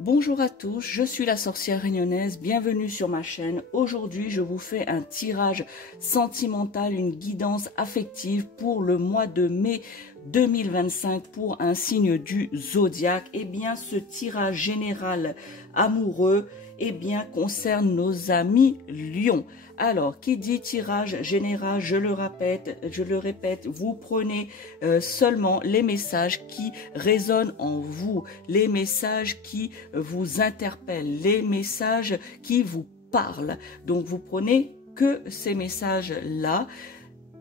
Bonjour à tous, je suis la sorcière réunionnaise, bienvenue sur ma chaîne. Aujourd'hui, je vous fais un tirage sentimental, une guidance affective pour le mois de mai 2025 pour un signe du zodiaque. Eh bien, ce tirage général amoureux, concerne nos amis lions. Alors, qui dit tirage général, je le répète, vous prenez seulement les messages qui résonnent en vous, les messages qui vous interpellent, les messages qui vous parlent. Donc, vous prenez que ces messages-là,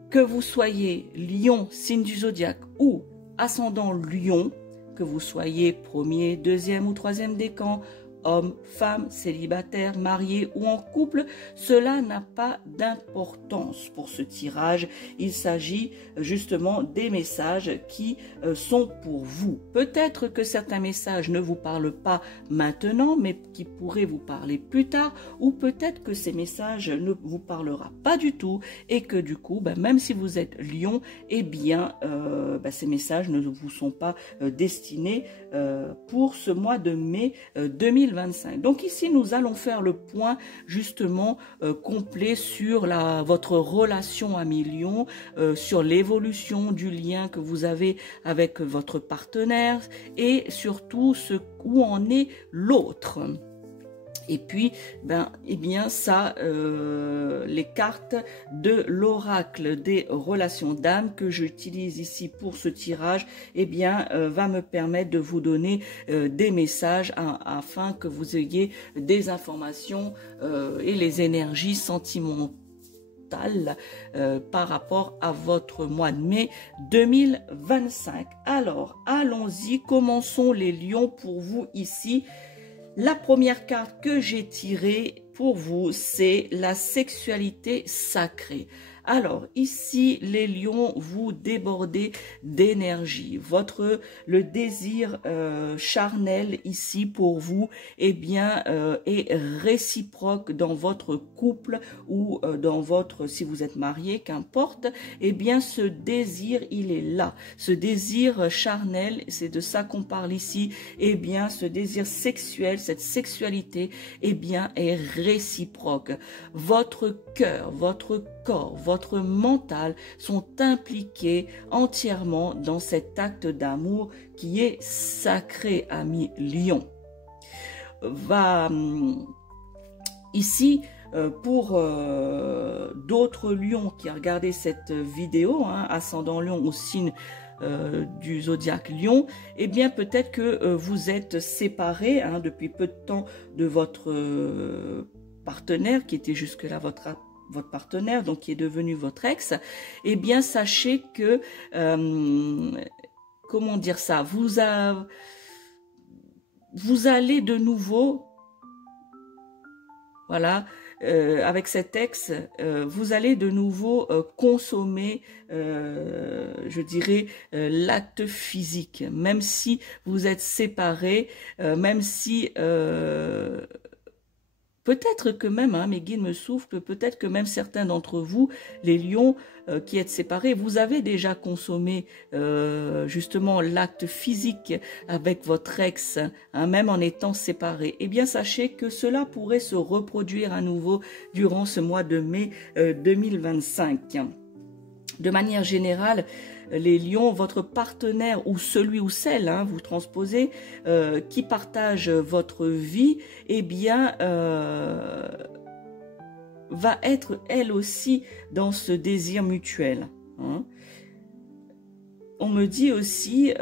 que vous soyez lion, signe du zodiaque ou ascendant lion, que vous soyez premier, deuxième ou troisième décan, homme, femme, célibataire, marié ou en couple, cela n'a pas d'importance pour ce tirage. Il s'agit justement des messages qui sont pour vous. Peut-être que certains messages ne vous parlent pas maintenant, mais qui pourraient vous parler plus tard, ou peut-être que ces messages ne vous parlera pas du tout et que du coup, même si vous êtes lion, ces messages ne vous sont pas destinés pour ce mois de mai 2025. Donc ici, nous allons faire le point justement complet sur votre relation ami lion, sur l'évolution du lien que vous avez avec votre partenaire et surtout où en est l'autre. Et puis, les cartes de l'oracle des relations d'âme que j'utilise ici pour ce tirage, va me permettre de vous donner des messages afin que vous ayez des informations et les énergies sentimentales par rapport à votre mois de mai 2025. Alors, allons-y, commençons les lions pour vous ici. La première carte que j'ai tirée pour vous, c'est la sexualité sacrée. Alors, ici, les lions, vous débordez d'énergie. Le désir charnel ici pour vous, est réciproque dans votre couple ou si vous êtes marié, qu'importe. Ce désir, il est là. Ce désir charnel, c'est de ça qu'on parle ici. Ce désir sexuel, cette sexualité, est réciproque. Votre cœur, votre corps, votre mental sont impliqués entièrement dans cet acte d'amour qui est sacré, ami lion. Ici, pour d'autres lions qui ont regardé cette vidéo, ascendant lion au signe du zodiaque lion, peut-être que vous êtes séparés depuis peu de temps de votre partenaire qui était jusque-là votre partenaire, donc qui est devenu votre ex. Sachez que comment dire ça, vous allez de nouveau, voilà, avec cet ex, vous allez de nouveau consommer, je dirais, l'acte physique, même si vous êtes séparés, même si peut-être que même, mes guides me soufflent, peut-être que même certains d'entre vous, les lions qui êtes séparés, vous avez déjà consommé justement l'acte physique avec votre ex, même en étant séparés. Sachez que cela pourrait se reproduire à nouveau durant ce mois de mai 2025. De manière générale, les lions, votre partenaire ou celui ou celle, vous transposez, qui partage votre vie, va être elle aussi dans ce désir mutuel. On me dit aussi,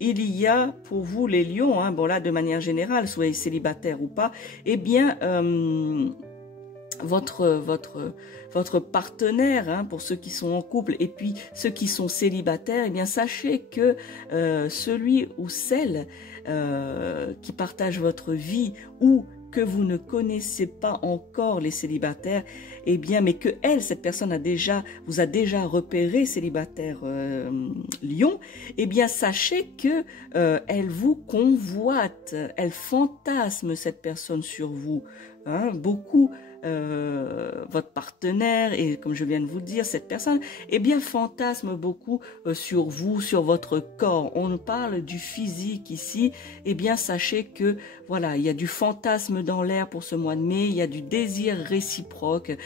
il y a pour vous les lions, de manière générale, soyez célibataire ou pas, votre partenaire, pour ceux qui sont en couple et puis ceux qui sont célibataires, sachez que celui ou celle qui partage votre vie ou que vous ne connaissez pas encore les célibataires, mais que cette personne vous a déjà repéré célibataire lion, sachez que elle vous convoite, elle fantasme cette personne sur vous. hein, beaucoup votre partenaire, et comme je viens de vous le dire, cette personne, eh bien, fantasme beaucoup sur vous, sur votre corps. On parle du physique ici. Eh bien, sachez que, voilà, il y a du fantasme dans l'air pour ce mois de mai, il y a du désir réciproque,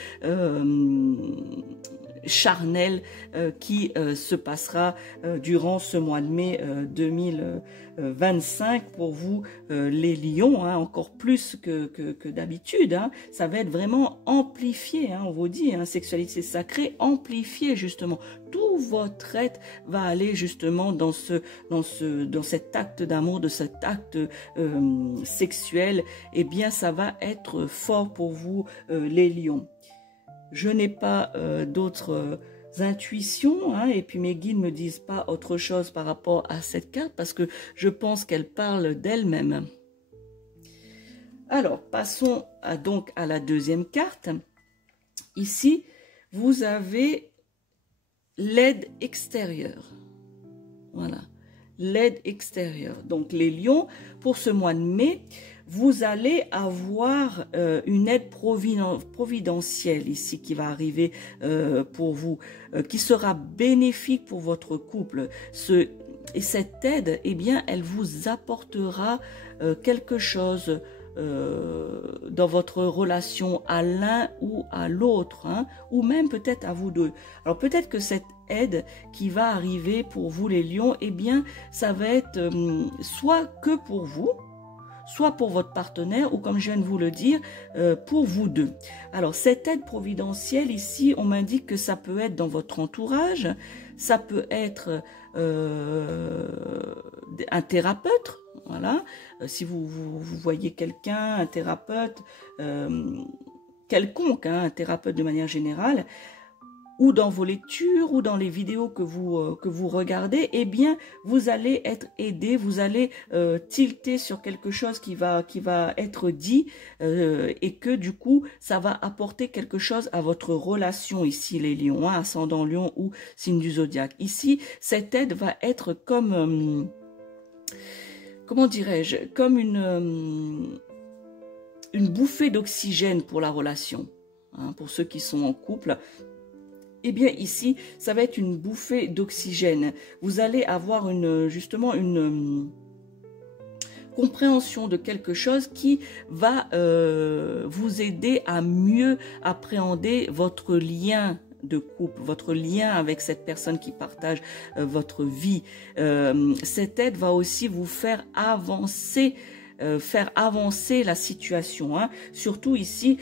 charnel qui se passera durant ce mois de mai 2025 pour vous les lions, hein, encore plus que d'habitude, hein. Ça va être vraiment amplifié, hein, on vous dit, hein, sexualité sacrée amplifiée justement. Tout votre être va aller justement dans cet acte d'amour, de cet acte sexuel. Eh bien, ça va être fort pour vous les lions. Je n'ai pas d'autres intuitions, hein, et puis mes guides ne me disent pas autre chose par rapport à cette carte parce que je pense qu'elle parle d'elle-même. Alors, passons donc à la deuxième carte. Ici, vous avez l'aide extérieure. Voilà, l'aide extérieure. Donc, les lions, pour ce mois de mai, vous allez avoir une aide providentielle ici qui va arriver pour vous, qui sera bénéfique pour votre couple. Et cette aide, eh bien, elle vous apportera quelque chose dans votre relation à l'un ou à l'autre, hein, ou même peut-être à vous deux. Alors peut-être que cette aide qui va arriver pour vous les lions, eh bien, ça va être soit que pour vous, soit pour votre partenaire ou, comme je viens de vous le dire, pour vous deux. Alors, cette aide providentielle, ici, on m'indique que ça peut être dans votre entourage, ça peut être un thérapeute, voilà. Si vous voyez quelqu'un, un thérapeute quelconque, hein, un thérapeute de manière générale, ou dans vos lectures, ou dans les vidéos que vous regardez, eh bien, vous allez être aidé, vous allez tilter sur quelque chose qui va être dit, et que du coup, ça va apporter quelque chose à votre relation ici, les lions, hein, ascendant lion ou signe du zodiaque. Ici, cette aide va être comme, comment dirais-je, comme une bouffée d'oxygène pour la relation, hein, pour ceux qui sont en couple. Eh bien ici, ça va être une bouffée d'oxygène. Vous allez avoir justement une compréhension de quelque chose qui va vous aider à mieux appréhender votre lien de couple, votre lien avec cette personne qui partage votre vie. Cette aide va aussi vous faire avancer la situation, hein. Surtout ici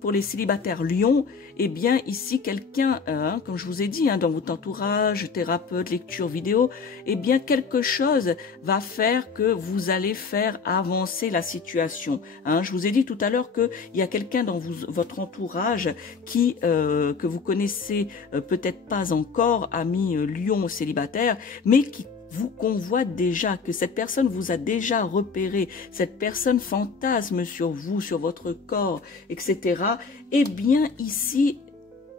pour les célibataires lions, eh bien ici quelqu'un, hein, comme je vous ai dit, hein, dans votre entourage, thérapeute, lecture vidéo, eh bien quelque chose va faire que vous allez faire avancer la situation, hein. Je vous ai dit tout à l'heure qu'il y a quelqu'un dans votre entourage que vous connaissez peut-être pas encore, ami lion célibataire, mais qui vous convoite déjà, que cette personne vous a déjà repéré, cette personne fantasme sur vous, sur votre corps, etc. Eh bien ici,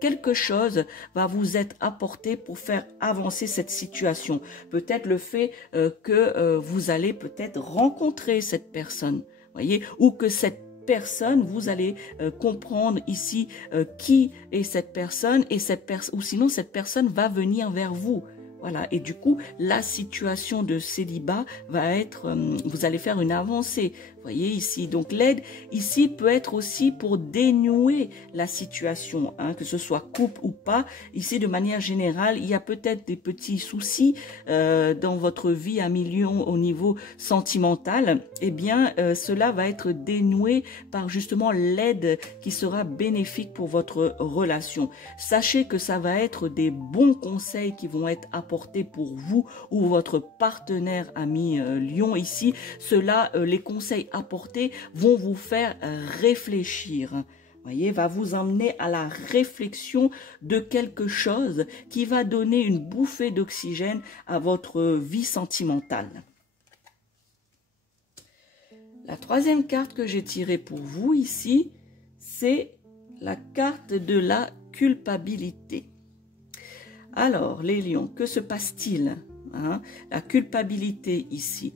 quelque chose va vous être apporté pour faire avancer cette situation. Peut-être le fait que vous allez peut-être rencontrer cette personne, voyez, ou que cette personne, vous allez comprendre ici qui est cette personne, et ou sinon cette personne va venir vers vous. Voilà, et du coup, la situation de célibat va être, vous allez faire une avancée, voyez ici. Donc l'aide ici peut être aussi pour dénouer la situation, hein, que ce soit couple ou pas. Ici, de manière générale, il y a peut-être des petits soucis dans votre vie à millions au niveau sentimental. Eh bien, cela va être dénoué par justement l'aide qui sera bénéfique pour votre relation. Sachez que ça va être des bons conseils qui vont être apportés pour vous ou votre partenaire ami lion ici. Cela, les conseils apportés vont vous faire réfléchir. Voyez, va vous emmener à la réflexion de quelque chose qui va donner une bouffée d'oxygène à votre vie sentimentale. La troisième carte que j'ai tirée pour vous ici, c'est la carte de la culpabilité. Alors, les lions, que se passe-t-il, hein? La culpabilité ici.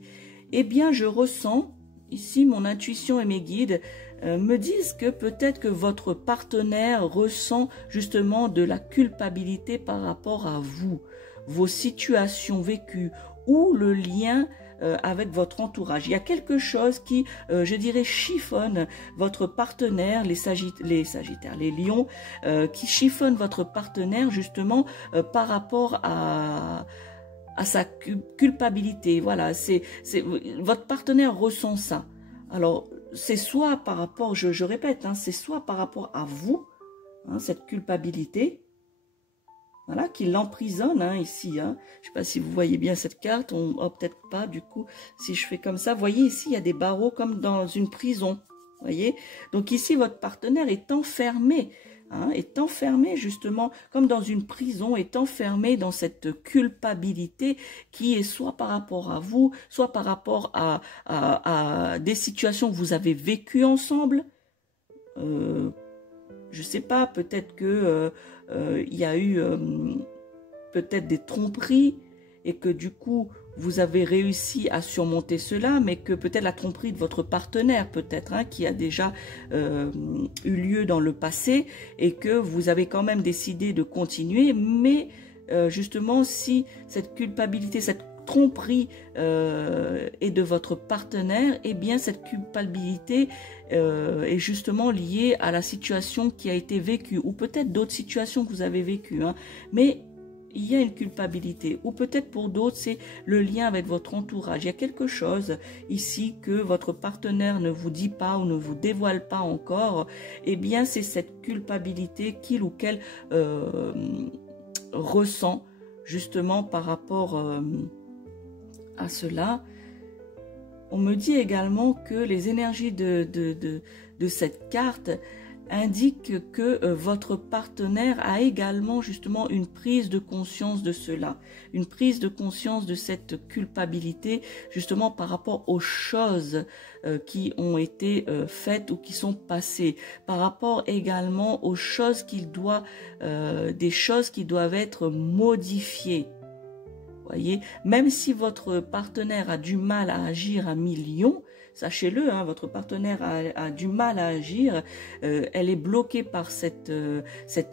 Eh bien, je ressens ici mon intuition et mes guides me disent que peut-être que votre partenaire ressent justement de la culpabilité par rapport à vous, vos situations vécues ou le lien avec votre entourage. Il y a quelque chose qui, je dirais, chiffonne votre partenaire, les Sagittaires, les Lions, qui chiffonne votre partenaire justement par rapport à sa culpabilité. Voilà, votre partenaire ressent ça. Alors, c'est soit par rapport, je répète, hein, c'est soit par rapport à vous, hein, cette culpabilité, voilà, qui l'emprisonne hein, ici. Hein. Je ne sais pas si vous voyez bien cette carte, peut-être pas du coup, si je fais comme ça. Vous voyez ici, il y a des barreaux comme dans une prison. Voyez. Donc ici, votre partenaire est enfermé. Hein, est enfermé justement comme dans une prison, est enfermé dans cette culpabilité qui est soit par rapport à vous, soit par rapport à des situations que vous avez vécues ensemble. Je sais pas, peut-être que il y a eu peut-être des tromperies et que du coup vous avez réussi à surmonter cela, mais que peut-être la tromperie de votre partenaire peut-être hein, qui a déjà eu lieu dans le passé et que vous avez quand même décidé de continuer, mais justement si cette culpabilité, cette tromperie est de votre partenaire, eh bien cette culpabilité est justement liée à la situation qui a été vécue ou peut-être d'autres situations que vous avez vécues, hein, mais il y a une culpabilité ou peut-être pour d'autres c'est le lien avec votre entourage. Il y a quelque chose ici que votre partenaire ne vous dit pas ou ne vous dévoile pas encore, eh bien c'est cette culpabilité qu'il ou qu'elle ressent justement par rapport à cela. On me dit également que les énergies de cette carte indiquent que votre partenaire a également justement une prise de conscience de cela, une prise de conscience de cette culpabilité justement par rapport aux choses qui ont été faites ou qui sont passées, par rapport également aux choses qu'il doit, des choses qui doivent être modifiées. Voyez, même si votre partenaire a du mal à agir à millions, sachez-le, hein, votre partenaire a du mal à agir, elle est bloquée par cette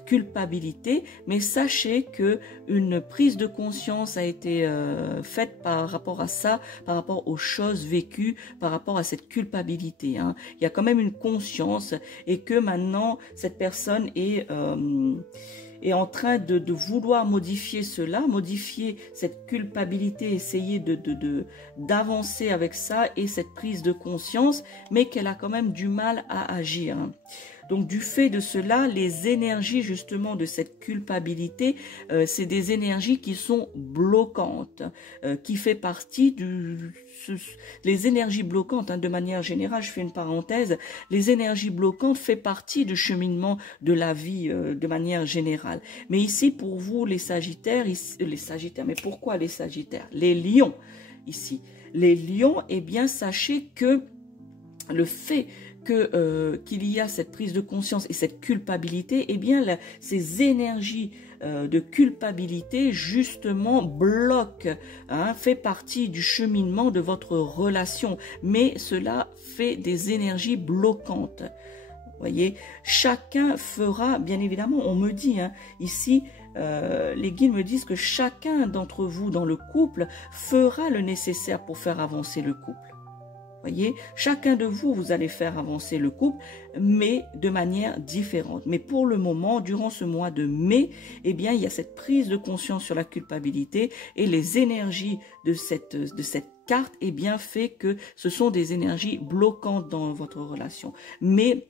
culpabilité, mais sachez que une prise de conscience a été faite par rapport à ça, par rapport aux choses vécues, par rapport à cette culpabilité. Hein. Il y a quand même une conscience et que maintenant cette personne est en train de vouloir modifier cela, modifier cette culpabilité, essayer d'avancer avec ça et cette prise de conscience, mais qu'elle a quand même du mal à agir. Donc du fait de cela, les énergies justement de cette culpabilité, c'est des énergies qui sont bloquantes, qui fait partie les énergies bloquantes, hein, de manière générale, je fais une parenthèse, les énergies bloquantes fait partie du cheminement de la vie de manière générale. Mais ici, pour vous, les Sagittaires, mais pourquoi les Sagittaires? Les Lions, ici. Les Lions, eh bien, sachez que le fait qu'il y a cette prise de conscience et cette culpabilité, eh bien, ces énergies de culpabilité, justement, bloquent, hein, fait partie du cheminement de votre relation. Mais cela fait des énergies bloquantes. Voyez, chacun fera, bien évidemment, on me dit, hein, ici, les guides me disent que chacun d'entre vous dans le couple fera le nécessaire pour faire avancer le couple. Voyez, chacun de vous, vous allez faire avancer le couple, mais de manière différente. Mais pour le moment, durant ce mois de mai, eh bien, il y a cette prise de conscience sur la culpabilité et les énergies de cette carte, eh bien, fait que ce sont des énergies bloquantes dans votre relation. Mais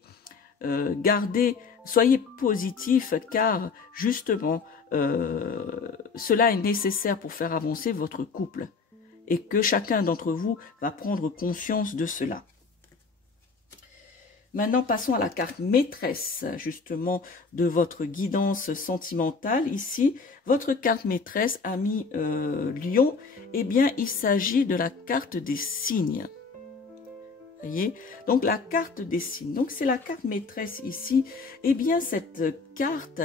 soyez positif car justement, cela est nécessaire pour faire avancer votre couple. Et que chacun d'entre vous va prendre conscience de cela. Maintenant, passons à la carte maîtresse, justement, de votre guidance sentimentale. Ici, votre carte maîtresse, ami Lion, eh bien, il s'agit de la carte des signes. Voyez? Donc, la carte des signes. Donc, c'est la carte maîtresse ici. Eh bien, cette carte,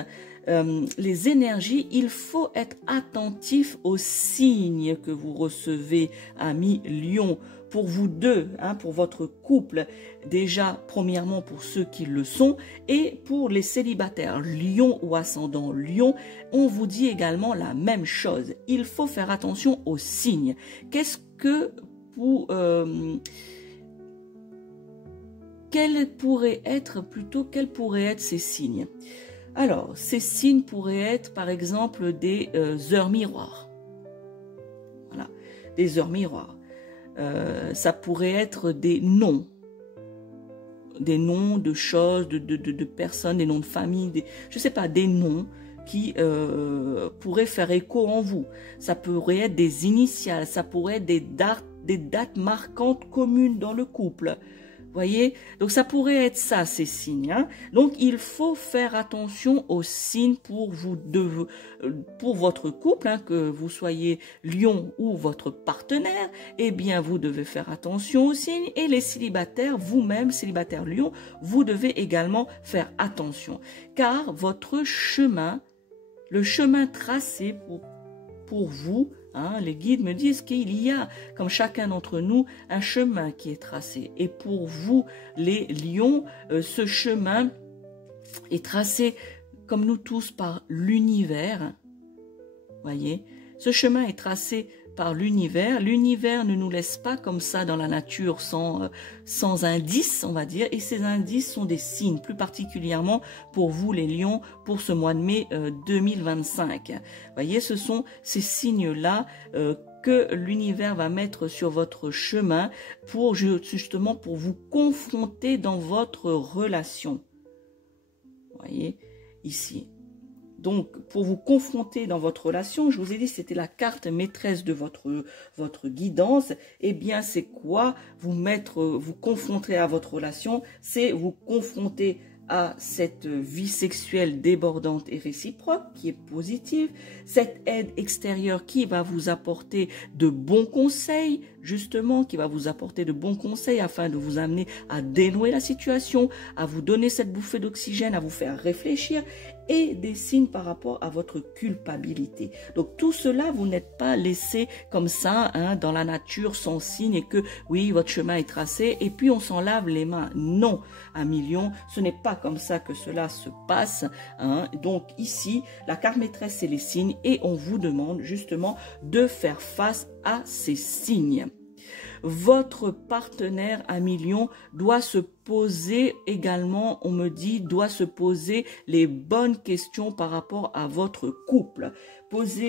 les énergies, il faut être attentif aux signes que vous recevez, amis Lion. Pour vous deux, hein, pour votre couple, déjà, premièrement, pour ceux qui le sont, et pour les célibataires Lion ou ascendant Lion, on vous dit également la même chose. Il faut faire attention aux signes. Qu'est-ce que pour... quels pourraient être ces signes? Alors, ces signes pourraient être, par exemple, des heures miroirs. Voilà, des heures miroirs. Ça pourrait être des noms de choses, de personnes, des noms de famille, je ne sais pas, des noms qui pourraient faire écho en vous. Ça pourrait être des initiales, ça pourrait être des dates marquantes communes dans le couple. Voyez, donc ça pourrait être ça, ces signes. Hein? Donc, il faut faire attention aux signes pour votre couple, hein, que vous soyez Lion ou votre partenaire. Eh bien, vous devez faire attention aux signes. Et les célibataires, vous-même, célibataire Lion, vous devez également faire attention. Car votre chemin, le chemin tracé pour vous, hein, les guides me disent qu'il y a, comme chacun d'entre nous, un chemin qui est tracé. Et pour vous, les lions, ce chemin est tracé, comme nous tous, par l'univers. Voyez, ce chemin est tracé par l'univers. L'univers ne nous laisse pas comme ça dans la nature sans indices, on va dire. Et ces indices sont des signes, plus particulièrement pour vous les lions, pour ce mois de mai 2025. Voyez, ce sont ces signes-là que l'univers va mettre sur votre chemin pour justement pour vous confronter dans votre relation. Voyez, ici. Donc, pour vous confronter dans votre relation, je vous ai dit c'était la carte maîtresse de votre guidance. Eh bien, c'est quoi? Vous confronter à votre relation, c'est vous confronter à cette vie sexuelle débordante et réciproque qui est positive, cette aide extérieure qui va vous apporter de bons conseils, justement, qui va vous apporter de bons conseils afin de vous amener à dénouer la situation, à vous donner cette bouffée d'oxygène, à vous faire réfléchir, et des signes par rapport à votre culpabilité. Donc tout cela, vous n'êtes pas laissé comme ça, hein, dans la nature sans signe et que oui, votre chemin est tracé et puis on s'en lave les mains. Non, amis lions, ce n'est pas comme ça que cela se passe. Hein. Donc ici, la carte maîtresse, c'est les signes et on vous demande justement de faire face à ces signes. Votre partenaire ami lion doit se poser également, on me dit, doit se poser les bonnes questions par rapport à votre couple.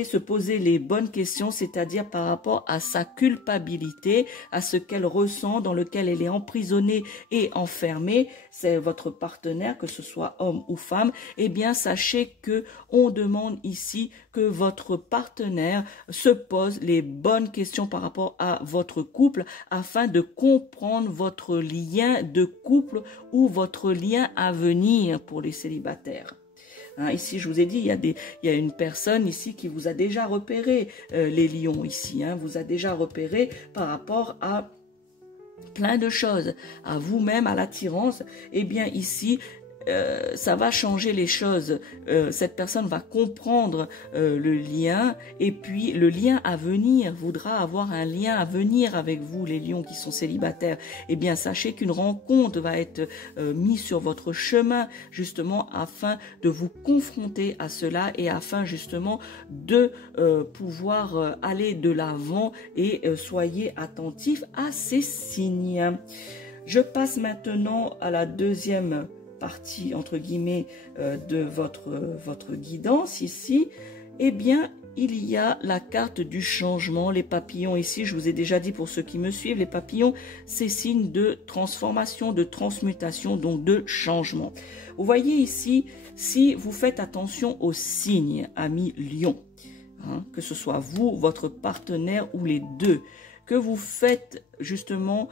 Se poser les bonnes questions, c'est-à-dire par rapport à sa culpabilité, à ce qu'elle ressent, dans lequel elle est emprisonnée et enfermée. C'est votre partenaire, que ce soit homme ou femme. Eh bien, sachez que on demande ici que votre partenaire se pose les bonnes questions par rapport à votre couple afin de comprendre votre lien de couple ou votre lien à venir pour les célibataires. Hein, ici, je vous ai dit, il y a une personne ici qui vous a déjà repéré, les lions ici, hein, vous a déjà repéré par rapport à plein de choses, à vous-même, à l'attirance. Eh bien, ici, ça va changer les choses. Cette personne va comprendre le lien et puis le lien à venir, voudra avoir un lien à venir avec vous, les lions qui sont célibataires. Eh bien, sachez qu'une rencontre va être mise sur votre chemin justement afin de vous confronter à cela et afin justement de pouvoir aller de l'avant et soyez attentifs à ces signes. Je passe maintenant à la deuxième partie entre guillemets de votre guidance ici. Eh bien, il y a la carte du changement, les papillons ici. Je vous ai déjà dit pour ceux qui me suivent, les papillons, c'est signe de transformation, de transmutation, donc de changement. Vous voyez ici, si vous faites attention aux signes, amis lions, hein, que ce soit vous, votre partenaire ou les deux, que vous faites justement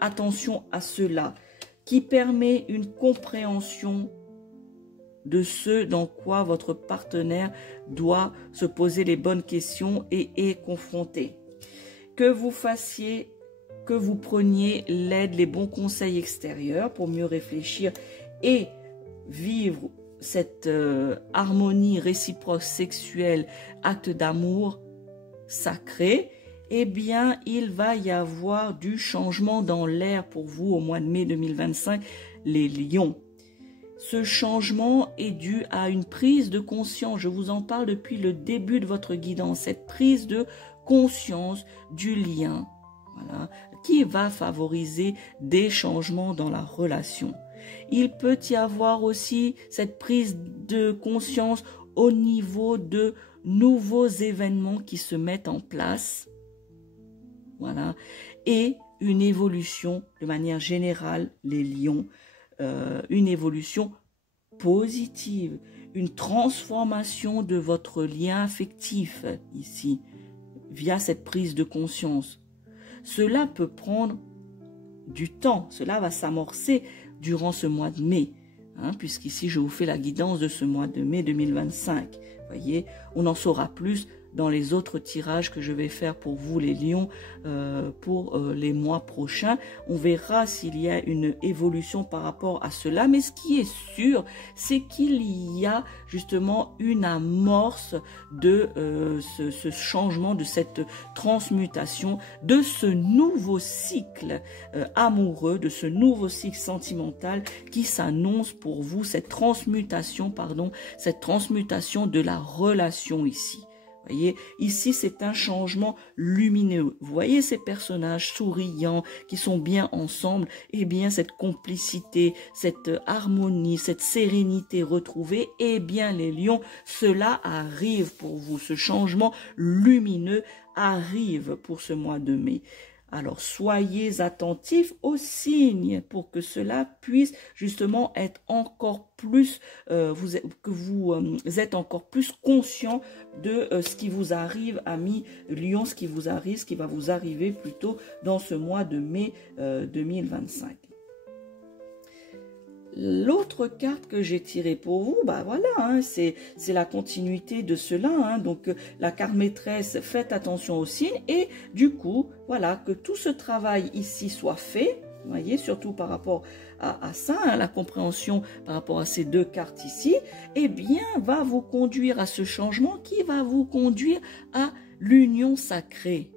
attention à cela, qui permet une compréhension de ce dans quoi votre partenaire doit se poser les bonnes questions et est confronté. Que que vous preniez l'aide, les bons conseils extérieurs pour mieux réfléchir et vivre cette harmonie réciproque sexuelle, acte d'amour sacré, eh bien, il va y avoir du changement dans l'air pour vous au mois de mai 2025, les lions. Ce changement est dû à une prise de conscience. Je vous en parle depuis le début de votre guidance. Cette prise de conscience du lien, voilà, qui va favoriser des changements dans la relation. Il peut y avoir aussi cette prise de conscience au niveau de nouveaux événements qui se mettent en place. Voilà. Et une évolution de manière générale, les lions, une évolution positive, une transformation de votre lien affectif ici, via cette prise de conscience. Cela peut prendre du temps, cela va s'amorcer durant ce mois de mai, hein, puisqu'ici je vous fais la guidance de ce mois de mai 2025. Voyez, on en saura plus dans les autres tirages que je vais faire pour vous les lions pour les mois prochains. On verra s'il y a une évolution par rapport à cela, mais ce qui est sûr, c'est qu'il y a justement une amorce de ce changement, de cette transmutation, de ce nouveau cycle amoureux, de ce nouveau cycle sentimental qui s'annonce pour vous, cette transmutation de la relation ici. Voyez, ici c'est un changement lumineux. Vous voyez ces personnages souriants qui sont bien ensemble, et bien cette complicité, cette harmonie, cette sérénité retrouvée, et bien les lions, cela arrive pour vous. Ce changement lumineux arrive pour ce mois de mai. Alors, soyez attentifs aux signes pour que cela puisse justement être encore plus, que vous êtes encore plus conscient de ce qui vous arrive, amis Lions, ce qui va vous arriver plutôt dans ce mois de mai 2025. L'autre carte que j'ai tirée pour vous, bah voilà, hein, c'est la continuité de cela. Hein, donc la carte maîtresse, faites attention aux signes et du coup, voilà, que tout ce travail ici soit fait. Vous voyez, surtout par rapport à ça, hein, la compréhension par rapport à ces deux cartes ici, eh bien, va vous conduire à ce changement qui va vous conduire à l'union sacrée.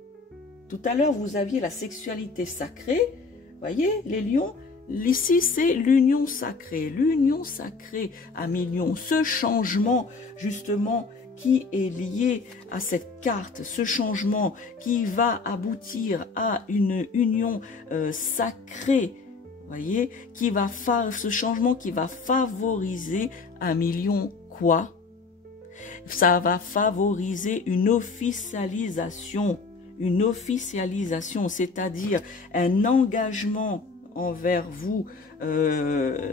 Tout à l'heure, vous aviez la sexualité sacrée. Vous voyez, les lions. Ici, c'est l'union sacrée, amis lions. Ce changement, justement, qui est lié à cette carte, ce changement qui va aboutir à une union sacrée, voyez, ce changement qui va favoriser, amis lions, quoi? Ça va favoriser une officialisation, c'est-à-dire un engagement envers vous,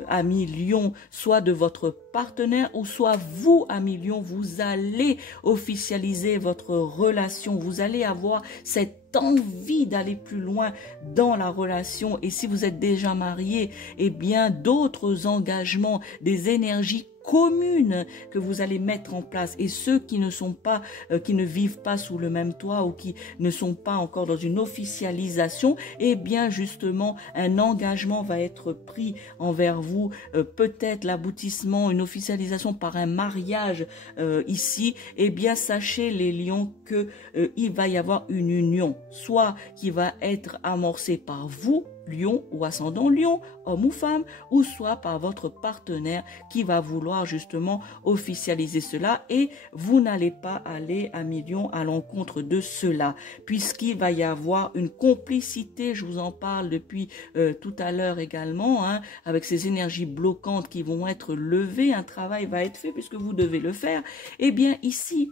amis lions, soit de votre partenaire ou soit vous, amis lions, vous allez officialiser votre relation, vous allez avoir cette envie d'aller plus loin dans la relation. Et si vous êtes déjà marié, eh bien d'autres engagements, des énergies communes que vous allez mettre en place, et ceux qui ne sont pas, qui ne vivent pas sous le même toit ou qui ne sont pas encore dans une officialisation, eh bien justement un engagement va être pris envers vous, peut-être l'aboutissement, une officialisation par un mariage ici. Eh bien sachez les lions que il va y avoir une union, soit qui va être amorcée par vous, lion ou ascendant lion, homme ou femme, ou soit par votre partenaire qui va vouloir justement officialiser cela, et vous n'allez pas aller, amis lions, à l'encontre de cela, puisqu'il va y avoir une complicité. Je vous en parle depuis tout à l'heure également, hein, avec ces énergies bloquantes qui vont être levées. Un travail va être fait puisque vous devez le faire. Eh bien ici,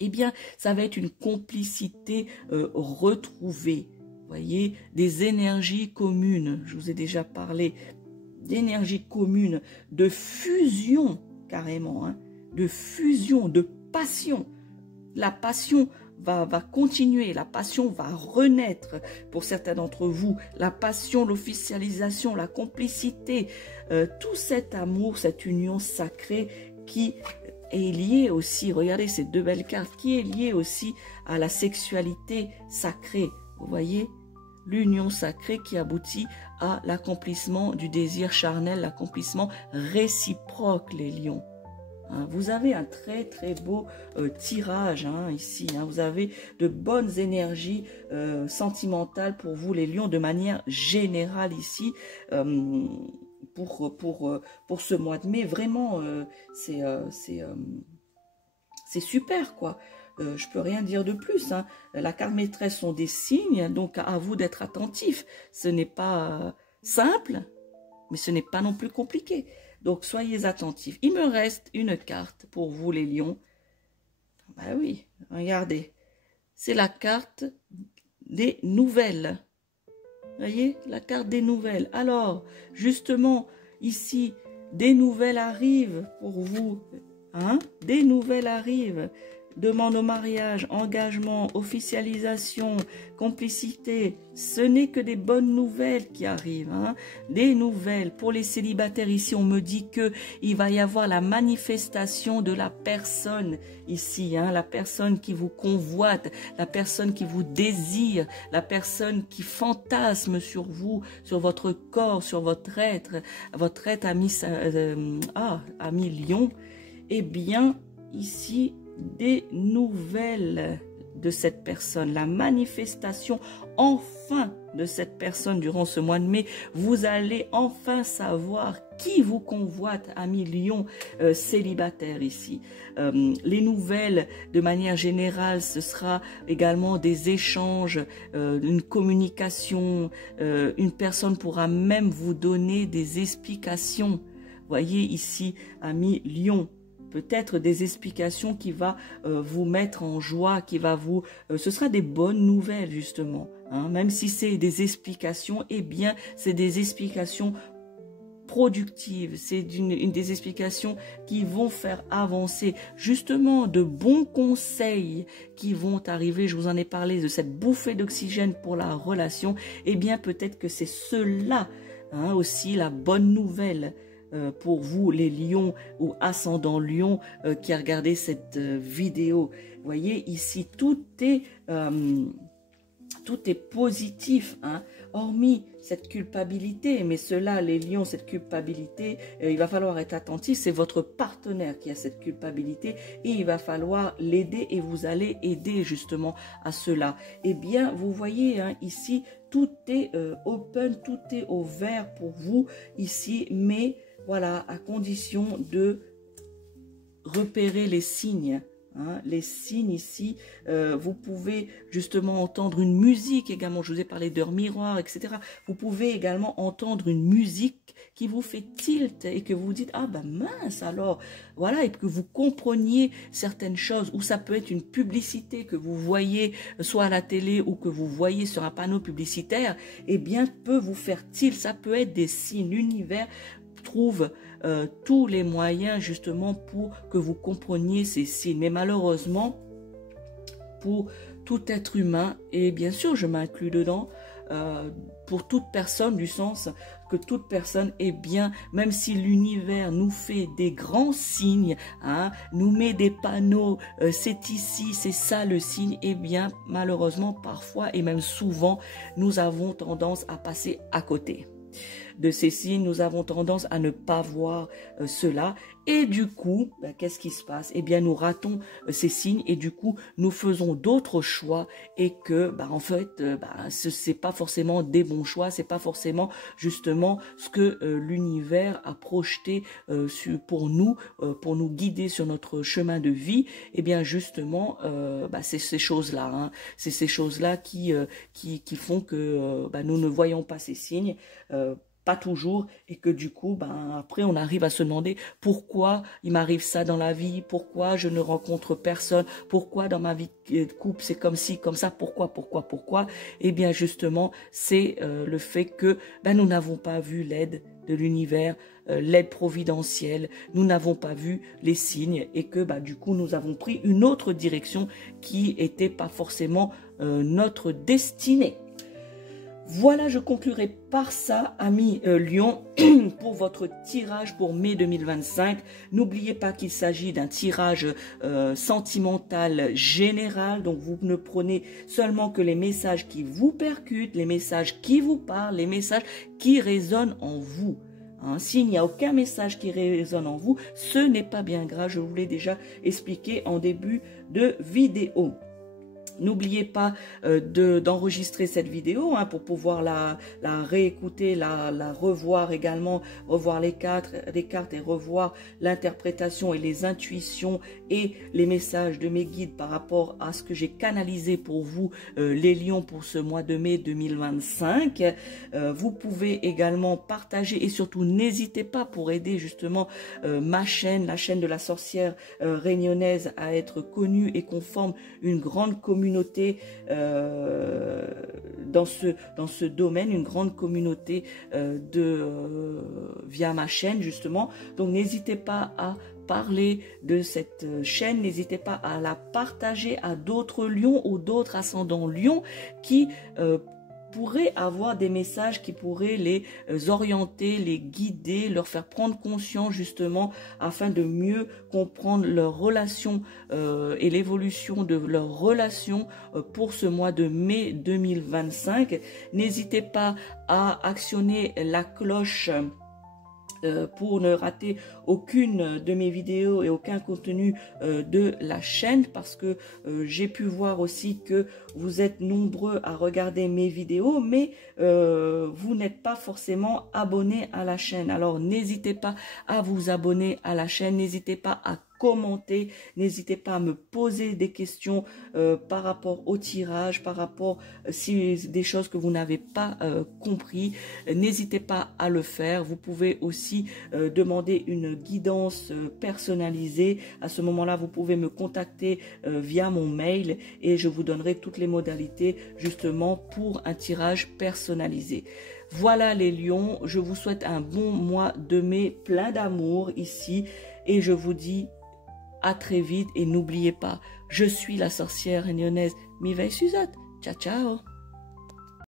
eh bien ça va être une complicité retrouvée. Voyez, des énergies communes, je vous ai déjà parlé d'énergies communes, de fusion carrément, hein, de fusion, de passion. La passion va continuer, la passion va renaître pour certains d'entre vous. La passion, l'officialisation, la complicité, tout cet amour, cette union sacrée qui est liée aussi, regardez ces deux belles cartes, qui est liée aussi à la sexualité sacrée, vous voyez ? l'union sacrée qui aboutit à l'accomplissement du désir charnel, l'accomplissement réciproque, les lions. Hein, vous avez un très très beau tirage ici. Hein, vous avez de bonnes énergies sentimentales pour vous, les lions, de manière générale ici. Pour ce mois de mai, vraiment, c'est super, quoi. Je peux rien dire de plus. Hein. La carte maîtresse sont des signes, donc à vous d'être attentif. Ce n'est pas simple, mais ce n'est pas non plus compliqué. Donc soyez attentifs. Il me reste une carte pour vous, les lions. Ben oui, regardez. C'est la carte des nouvelles. Voyez, la carte des nouvelles. Alors, justement, ici, des nouvelles arrivent pour vous. Hein? Des nouvelles arrivent. Demande au mariage, engagement, officialisation, complicité. Ce n'est que des bonnes nouvelles qui arrivent. Hein? Des nouvelles. Pour les célibataires, ici, on me dit qu'il va y avoir la manifestation de la personne ici. Hein? La personne qui vous convoite, la personne qui vous désire, la personne qui fantasme sur vous, sur votre corps, sur votre être. Votre être ami lion. Eh bien, ici, des nouvelles de cette personne, la manifestation enfin de cette personne durant ce mois de mai. Vous allez enfin savoir qui vous convoite, amis lions célibataires ici. Les nouvelles, de manière générale, ce sera également des échanges, une communication. Une personne pourra même vous donner des explications. Voyez ici, amis lions. Peut-être des explications qui va vous mettre en joie, qui va vous... ce sera des bonnes nouvelles, justement. Hein, même si c'est des explications, eh bien, c'est des explications productives. C'est des explications qui vont faire avancer, justement, de bons conseils qui vont arriver. Je vous en ai parlé de cette bouffée d'oxygène pour la relation. Eh bien, peut-être que c'est cela, hein, aussi, la bonne nouvelle. Pour vous, les lions ou ascendants lions qui regardez cette vidéo. Vous voyez, ici, tout est positif, hein, hormis cette culpabilité. Mais cela, les lions, cette culpabilité, il va falloir être attentif. C'est votre partenaire qui a cette culpabilité et il va falloir l'aider et vous allez aider justement à cela. Eh bien, vous voyez, hein, ici, tout est open, tout est ouvert pour vous ici, mais... Voilà, à condition de repérer les signes. Hein, les signes ici, vous pouvez justement entendre une musique également. Je vous ai parlé d'heure miroir, etc. Vous pouvez également entendre une musique qui vous fait tilt et que vous vous dites « Ah ben mince alors !» Voilà, et que vous compreniez certaines choses. Ou ça peut être une publicité que vous voyez soit à la télé ou que vous voyez sur un panneau publicitaire. Eh bien, peut vous faire tilt. Ça peut être des signes. L'univers trouve tous les moyens justement pour que vous compreniez ces signes. Mais malheureusement, pour tout être humain, et bien sûr je m'inclus dedans, pour toute personne, du sens que toute personne est bien, même si l'univers nous fait des grands signes, hein, nous met des panneaux, c'est ici, c'est ça le signe, et bien malheureusement parfois et même souvent, nous avons tendance à passer à côté de ces signes, nous avons tendance à ne pas voir cela et du coup, qu'est-ce qui se passe? Eh bien, nous ratons ces signes et du coup, nous faisons d'autres choix et que, en fait, c'est pas forcément des bons choix, c'est pas forcément justement ce que l'univers a projeté pour nous guider sur notre chemin de vie. Eh bien, justement, c'est ces choses-là, hein, c'est ces choses-là qui font que nous ne voyons pas ces signes. Pas toujours, et que du coup, après, on arrive à se demander pourquoi il m'arrive ça dans la vie, pourquoi je ne rencontre personne, pourquoi dans ma vie de couple c'est comme ci, comme ça, pourquoi. Eh bien, justement, c'est le fait que nous n'avons pas vu l'aide de l'univers, l'aide providentielle, nous n'avons pas vu les signes et que du coup, nous avons pris une autre direction qui n'était pas forcément notre destinée. Voilà, je conclurai par ça, amis Lion, pour votre tirage pour mai 2025. N'oubliez pas qu'il s'agit d'un tirage sentimental général. Donc, vous ne prenez seulement que les messages qui vous percutent, les messages qui vous parlent, les messages qui résonnent en vous. Hein, s'il n'y a aucun message qui résonne en vous, ce n'est pas bien grave. Je vous l'ai déjà expliqué en début de vidéo. N'oubliez pas d'enregistrer cette vidéo hein, pour pouvoir la réécouter, la revoir également, revoir les cartes et revoir l'interprétation et les intuitions et les messages de mes guides par rapport à ce que j'ai canalisé pour vous, les lions, pour ce mois de mai 2025. Vous pouvez également partager et surtout n'hésitez pas pour aider justement ma chaîne, la chaîne de la sorcière réunionnaise à être connue et qu'on forme une grande communauté dans ce domaine, une grande communauté via ma chaîne justement. Donc n'hésitez pas à parler de cette chaîne, n'hésitez pas à la partager à d'autres lions ou d'autres ascendants lions qui pourraient avoir des messages qui pourraient les orienter, les guider, leur faire prendre conscience justement afin de mieux comprendre leur relation et l'évolution de leur relation pour ce mois de mai 2025. N'hésitez pas à actionner la cloche pour ne rater aucune de mes vidéos et aucun contenu de la chaîne, parce que j'ai pu voir aussi que vous êtes nombreux à regarder mes vidéos, mais vous n'êtes pas forcément abonnés à la chaîne. Alors n'hésitez pas à vous abonner à la chaîne, n'hésitez pas à commenter, n'hésitez pas à me poser des questions par rapport au tirage, par rapport si des choses que vous n'avez pas compris, n'hésitez pas à le faire. Vous pouvez aussi demander une guidance personnalisée. À ce moment-là, vous pouvez me contacter via mon mail et je vous donnerai toutes les modalités justement pour un tirage personnalisé. Voilà les lions, je vous souhaite un bon mois de mai plein d'amour ici et je vous dis à très vite et n'oubliez pas, je suis la sorcière réunionnaise Mireille Suzette. Ciao, ciao.